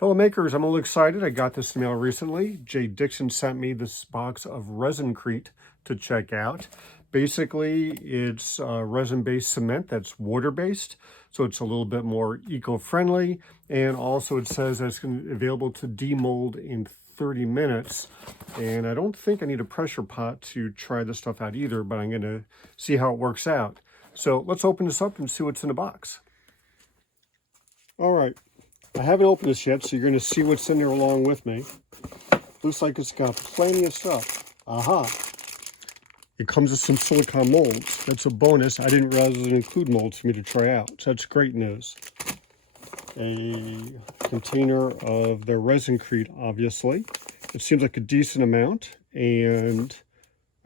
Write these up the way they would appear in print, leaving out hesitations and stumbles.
Fellow makers, I'm a little excited. I got this in the mail recently. JDicton sent me this box of ResinCrete to check out. Basically, it's resin-based cement that's water-based, so it's a little bit more eco-friendly. And also it says that it's available to demold in 30 minutes. And I don't think I need a pressure pot to try this stuff out either, but I'm going to see how it works out. So let's open this up and see what's in the box. All right. I haven't opened this yet, so you're going to see what's in there along with me. Looks like it's got plenty of stuff. Aha! It comes with some silicone molds. That's a bonus. I didn't realize it would include molds for me to try out, so that's great news. A container of the ResinCrete, obviously. It seems like a decent amount, and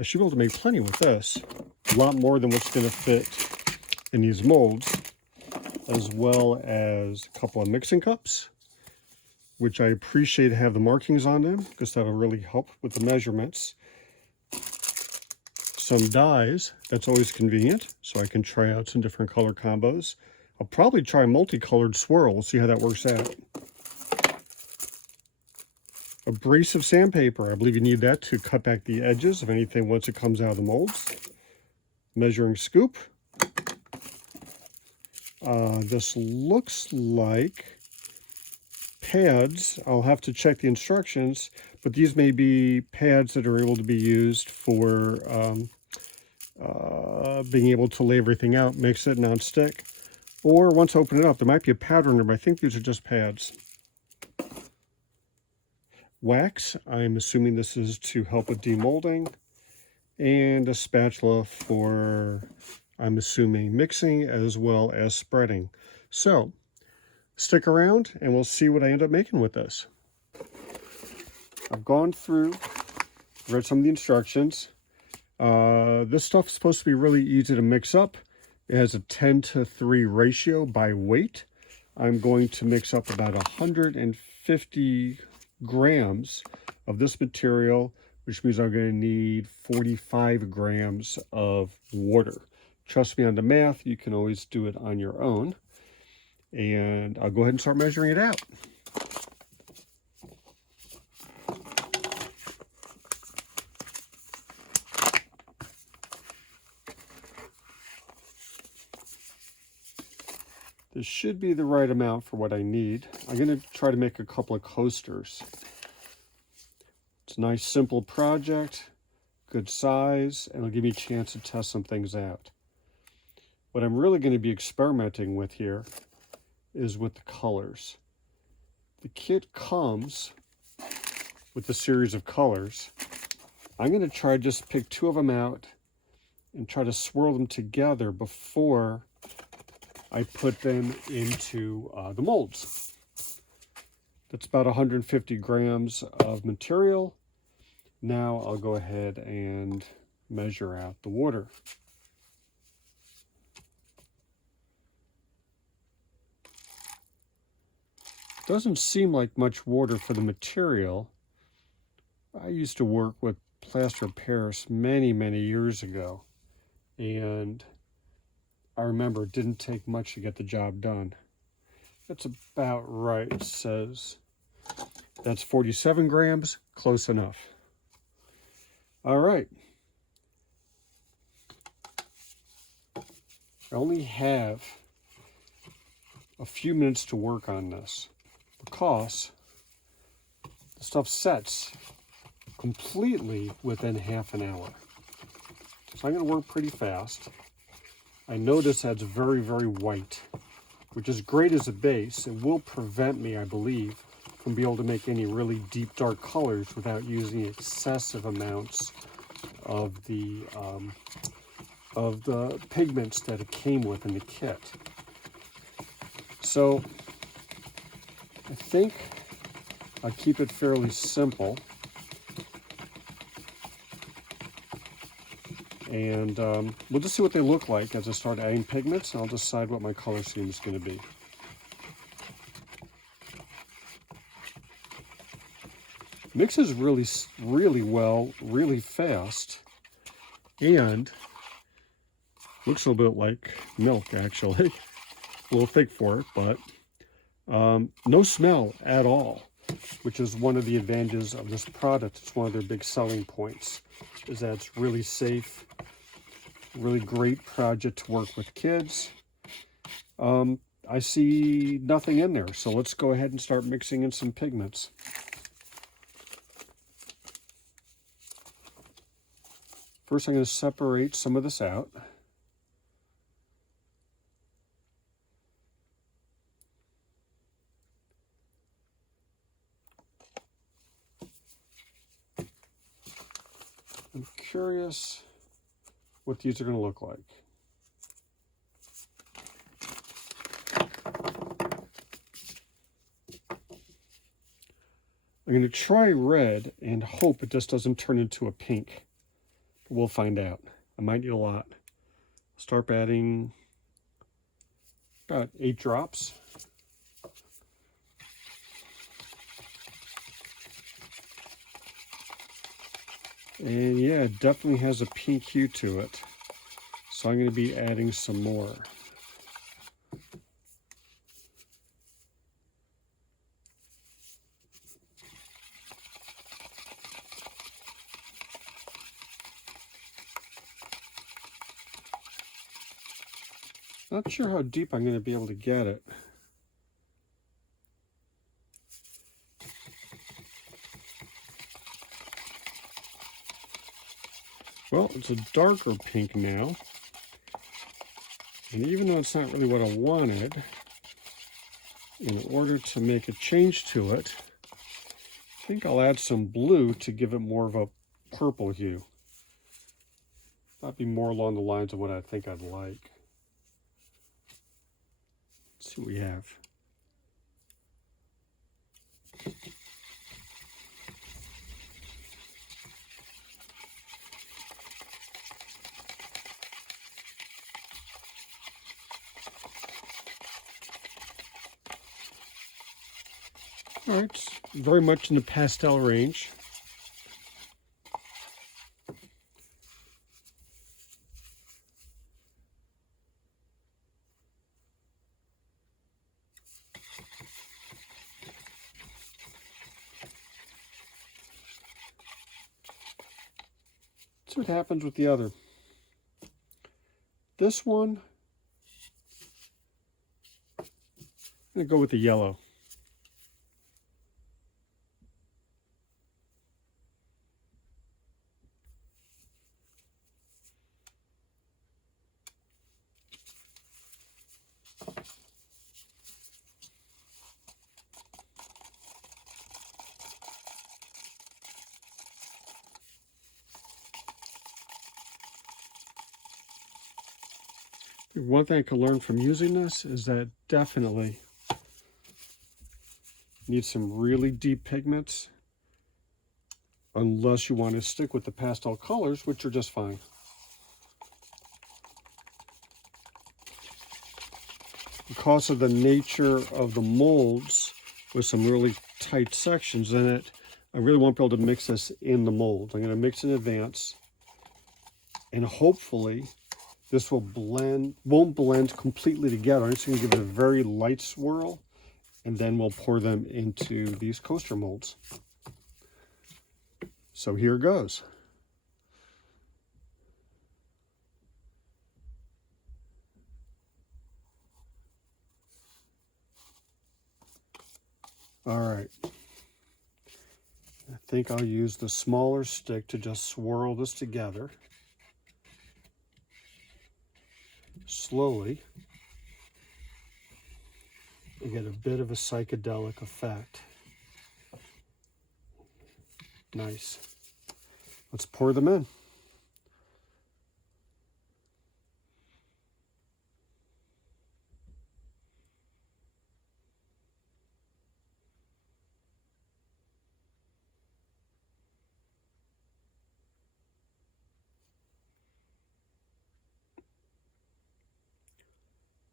I should be able to make plenty with this. A lot more than what's going to fit in these molds, as well as a couple of mixing cups, which I appreciate have the markings on them because that'll really help with the measurements. Some dies, that's always convenient, so I can try out some different color combos. I'll probably try multicolored swirl, see how that works out. Abrasive sandpaper, I believe you need that to cut back the edges of anything once it comes out of the molds. Measuring scoop. This looks like pads. I'll have to check the instructions, but these may be pads that are able to be used for being able to lay everything out, mix it, non-stick. Or once I open it up, there might be a powder in there, but I think these are just pads. Wax, I'm assuming this is to help with demolding. And a spatula for, I'm assuming, mixing as well as spreading. So, stick around and we'll see what I end up making with this. I've gone through, read some of the instructions. This stuff is supposed to be really easy to mix up. It has a 10:3 ratio by weight. I'm going to mix up about 150 grams of this material, which means I'm going to need 45 grams of water. Trust me on the math, you can always do it on your own. And I'll go ahead and start measuring it out. This should be the right amount for what I need. I'm going to try to make a couple of coasters. It's a nice, simple project, good size, and it'll give me a chance to test some things out. What I'm really going to be experimenting with here is with the colors. The kit comes with a series of colors. I'm going to try to just pick two of them out and try to swirl them together before I put them into the molds. That's about 150 grams of material. Now I'll go ahead and measure out the water. Doesn't seem like much water for the material. I used to work with plaster of Paris many years ago, and I remember it didn't take much to get the job done. That's about right. It says that's 47 grams, close enough. All right. I only have a few minutes to work on this because the stuff sets completely within half an hour. So I'm going to work pretty fast. I notice that's very white, which is great as a base. It will prevent me, I believe, from being able to make any really deep, dark colors without using excessive amounts of the pigments that it came with in the kit. So I think I'll keep it fairly simple. And we'll just see what they look like as I start adding pigments, and I'll decide what my color scheme is going to be. Mixes really well, really fast, and looks a little bit like milk, actually. A little thick for it, but No smell at all, which is one of the advantages of this product. It's one of their big selling points, is that it's really safe, really great project to work with kids. I see nothing in there, so let's go ahead and start mixing in some pigments. First, I'm going to separate some of this out. I'm curious what these are going to look like. I'm going to try red and hope it just doesn't turn into a pink. But we'll find out. I might need a lot. Start adding about 8 drops. And yeah, it definitely has a pink hue to it. So I'm going to be adding some more. Not sure how deep I'm going to be able to get it. Well, it's a darker pink now. And even though it's not really what I wanted, in order to make a change to it, I think I'll add some blue to give it more of a purple hue. That'd be more along the lines of what I think I'd like. Let's see what we have. All right, it's very much in the pastel range. See what happens with the other. This one, I'm going to go with the yellow. One thing I could learn from using this is that definitely need some really deep pigments unless you want to stick with the pastel colors, which are just fine. Because of the nature of the molds with some really tight sections in it, I really won't be able to mix this in the mold. I'm going to mix in advance, and hopefully this won't blend completely together. I'm just going to give it a very light swirl, and then we'll pour them into these coaster molds. So here goes. All right. I think I'll use the smaller stick to just swirl this together slowly and get a bit of a psychedelic effect. Nice. Let's pour them in.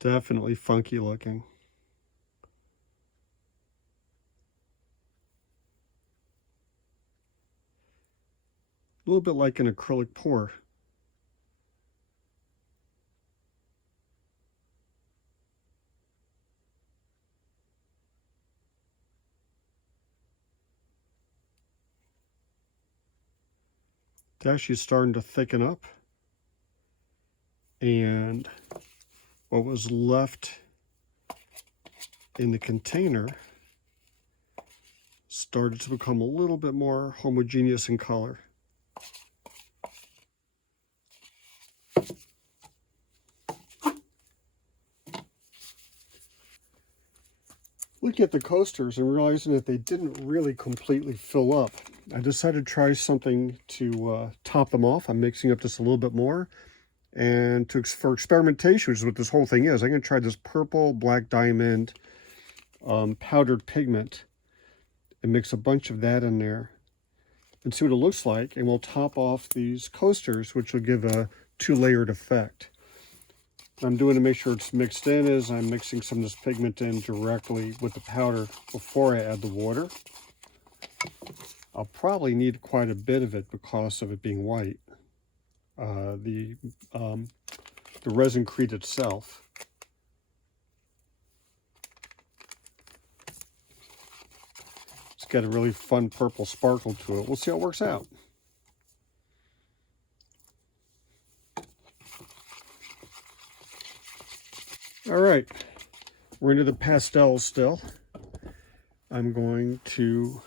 Definitely funky looking. A little bit like an acrylic pour. It's actually starting to thicken up. And what was left in the container started to become a little bit more homogeneous in color. Looking at the coasters and realizing that they didn't really completely fill up, I decided to try something to top them off. I'm mixing up just a little bit more. And for experimentation, which is what this whole thing is, I'm going to try this purple black diamond powdered pigment and mix a bunch of that in there and see what it looks like. And we'll top off these coasters, which will give a two-layered effect. What I'm doing to make sure it's mixed in is I'm mixing some of this pigment in directly with the powder before I add the water. I'll probably need quite a bit of it because of it being white. The ResinCrete itself. It's got a really fun purple sparkle to it. We'll see how it works out. All right, we're into the pastels still. I'm going to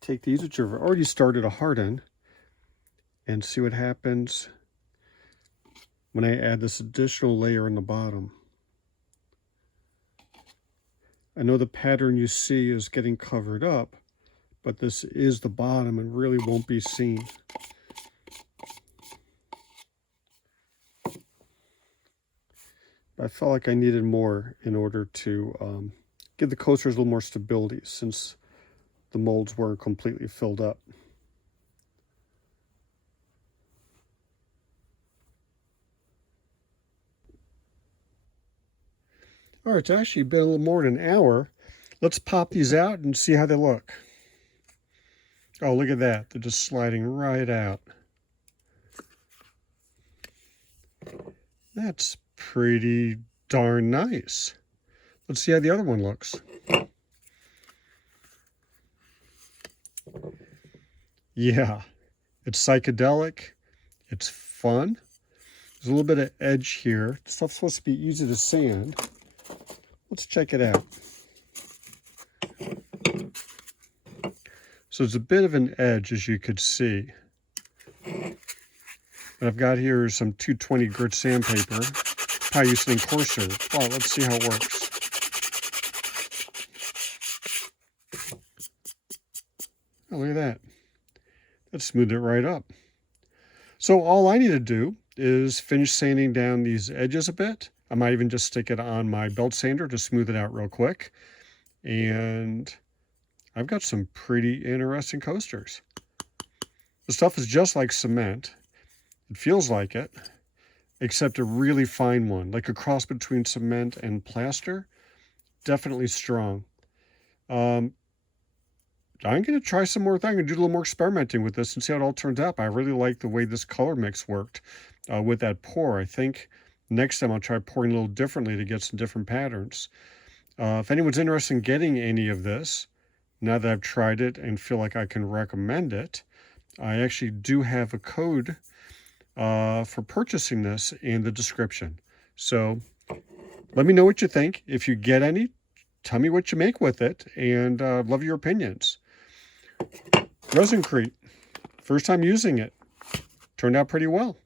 take these, which have already started to harden, and see what happens when I add this additional layer in the bottom. I know the pattern you see is getting covered up, but this is the bottom and really won't be seen. I felt like I needed more in order to give the coasters a little more stability since the molds weren't completely filled up. All right, it's actually been a little more than an hour. Let's pop these out and see how they look. Oh, look at that. They're just sliding right out. That's pretty darn nice. Let's see how the other one looks. Yeah, it's psychedelic. It's fun. There's a little bit of edge here. The stuff's supposed to be easy to sand. Let's check it out. So there's a bit of an edge, as you could see. What I've got here is some 220 grit sandpaper. Probably using coarser. Well, let's see how it works. Oh, look at that. That smoothed it right up. So all I need to do is finish sanding down these edges a bit. I might even just stick it on my belt sander to smooth it out real quick. And I've got some pretty interesting coasters. The stuff is just like cement. It feels like it, except a really fine one, like a cross between cement and plaster. Definitely strong. I'm going to try some more things. I'm going to do a little more experimenting with this and see how it all turns out. But I really like the way this color mix worked with that pour. I think next time I'll try pouring a little differently to get some different patterns. If anyone's interested in getting any of this, now that I've tried it and feel like I can recommend it, I actually do have a code for purchasing this in the description. So let me know what you think. If you get any, tell me what you make with it, and love your opinions. ResinCrete, first time using it, turned out pretty well.